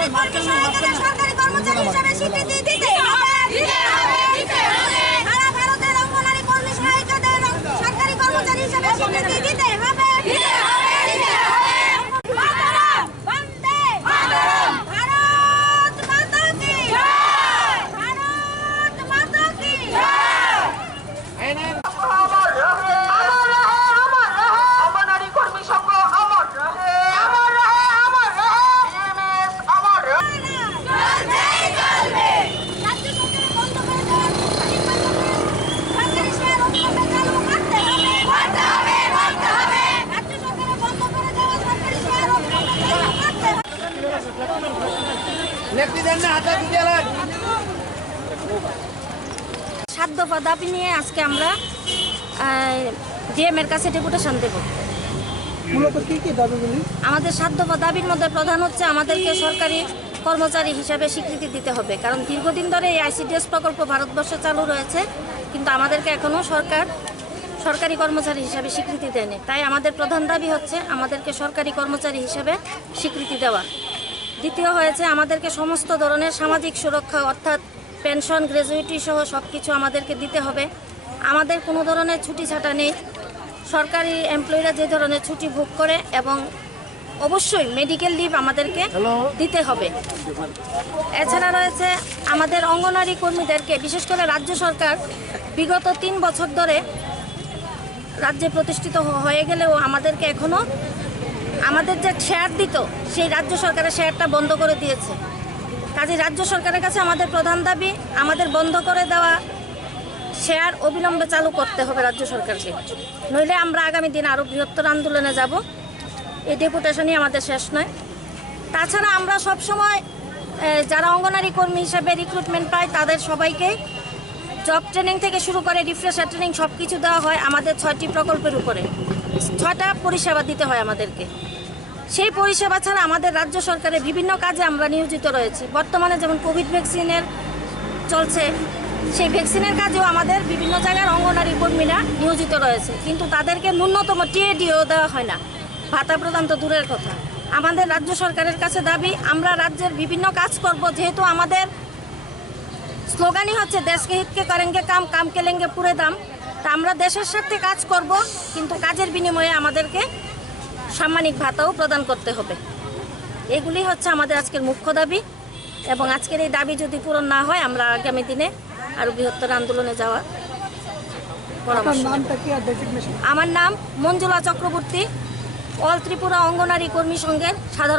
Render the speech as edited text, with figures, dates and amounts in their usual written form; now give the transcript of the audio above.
কর্মী সহায়িকাদের সরকারি কর্মচারী হিসেবে স্বীকৃতি দিতে হবে। সারা ভারতের অঙ্গনারী কর্মী সহায়িকাদের সরকারি কর্মচারী হিসেবে স্বীকৃতি দিতে হবে। বন্দে মাতরম। ভারত মাতা কি জয়। ভারত মাতা কি জয়। অঙ্গনারী কর্মী সংঘ অমর রহে, অমর রহে, অমর রহে। এমএস অমর রহে। রাজ্য সরকারের বন্ধ করে দেওয়া সরকারি শেয়ার অবিলম্বে চালু করতে হবে। রাজ্য সরকারের বন্ধ করে দেওয়া সরকারি শেয়ার অবিলম্বে চালু করতে হবে। সাত দফা দাবি নিয়ে আজকে আমরা ডিএম এর কাছে ডেপুটেশন দেব। মূলত কি কি দাবিগুলি? আমাদের 7 দফা দাবির মধ্যে প্রধান হচ্ছে আমাদেরকে সরকারি কর্মচারী হিসাবে স্বীকৃতি দিতে হবে, কারণ দীর্ঘদিন ধরে এই আইসিডিএস প্রকল্প ভারতবর্ষে চালু রয়েছে, কিন্তু আমাদেরকে এখনও সরকার সরকারি কর্মচারী হিসাবে স্বীকৃতি দেয়নি। তাই আমাদের প্রধান দাবি হচ্ছে আমাদেরকে সরকারি কর্মচারী হিসাবে স্বীকৃতি দেওয়া। দ্বিতীয় হয়েছে আমাদেরকে সমস্ত ধরনের সামাজিক সুরক্ষা অর্থাৎ পেনশন, গ্র্যাজুইটি সহ সব কিছু আমাদেরকে দিতে হবে। আমাদের কোনো ধরনের ছুটি ছাটা নেই। সরকারি এমপ্লয়িরা যে ধরনের ছুটি ভোগ করে এবং অবশ্যই মেডিকেল লিভ আমাদেরকে দিতে হবে। এছাড়া রয়েছে আমাদের অঙ্গনারী কর্মীদেরকে, বিশেষ করে রাজ্য সরকার বিগত 3 বছর ধরে রাজ্যে প্রতিষ্ঠিত হয়ে গেলেও আমাদেরকে এখনও আমাদের যে শেয়ার দিত সেই রাজ্য সরকারের শেয়ারটা বন্ধ করে দিয়েছে। কাজে রাজ্য সরকারের কাছে আমাদের প্রধান দাবি আমাদের বন্ধ করে দেওয়া শেয়ার অবিলম্বে চালু করতে হবে রাজ্য সরকারকে, নইলে আমরা আগামী দিন আরও বৃহত্তর আন্দোলনে যাব। এই ডেপুটেশনই আমাদের শেষ নয়। তাছাড়া আমরা সবসময় যারা অঙ্গনারী কর্মী হিসেবে রিক্রুটমেন্ট পায় তাদের সবাইকে জব ট্রেনিং থেকে শুরু করে রিফ্রেশার ট্রেনিং সব কিছু দেওয়া হয় আমাদের 6টি প্রকল্পের উপরে। 6টা পরিষেবা দিতে হয় আমাদেরকে। সেই পরিষেবা ছাড়া আমাদের রাজ্য সরকারের বিভিন্ন কাজে আমরা নিয়োজিত রয়েছি। বর্তমানে যেমন কোভিড ভ্যাকসিনের চলছে, সেই ভ্যাকসিনের কাজেও আমাদের বিভিন্ন জায়গার অঙ্গনারী কর্মীরা নিয়োজিত রয়েছে, কিন্তু তাদেরকে ন্যূনতম টিএডিও দেওয়া হয় না। ভাতা প্রদান তো দূরের কথা। আমাদের রাজ্য সরকারের কাছে দাবি আমরা রাজ্যের বিভিন্ন কাজ করব, যেহেতু আমাদের স্লোগানই হচ্ছে দেশকে হিতকে করেঙ্গে কাম, কামকে লেঙ্গে পুরে দাম। তা আমরা দেশের স্বার্থে কাজ করব, কিন্তু কাজের বিনিময়ে আমাদেরকে সাম্মানিক ভাতাও প্রদান করতে হবে। এগুলি হচ্ছে আমাদের আজকের মুখ্য দাবি, এবং আজকের এই দাবি যদি পূরণ না হয় আমরা আগামী দিনে আরও বৃহত্তর আন্দোলনে যাওয়ার পরামর্শ দেব। আমার নাম মঞ্জুলা চক্রবর্তী, অল ত্রিপুরা অঙ্গনারী কর্মী সংঘের সাধারণ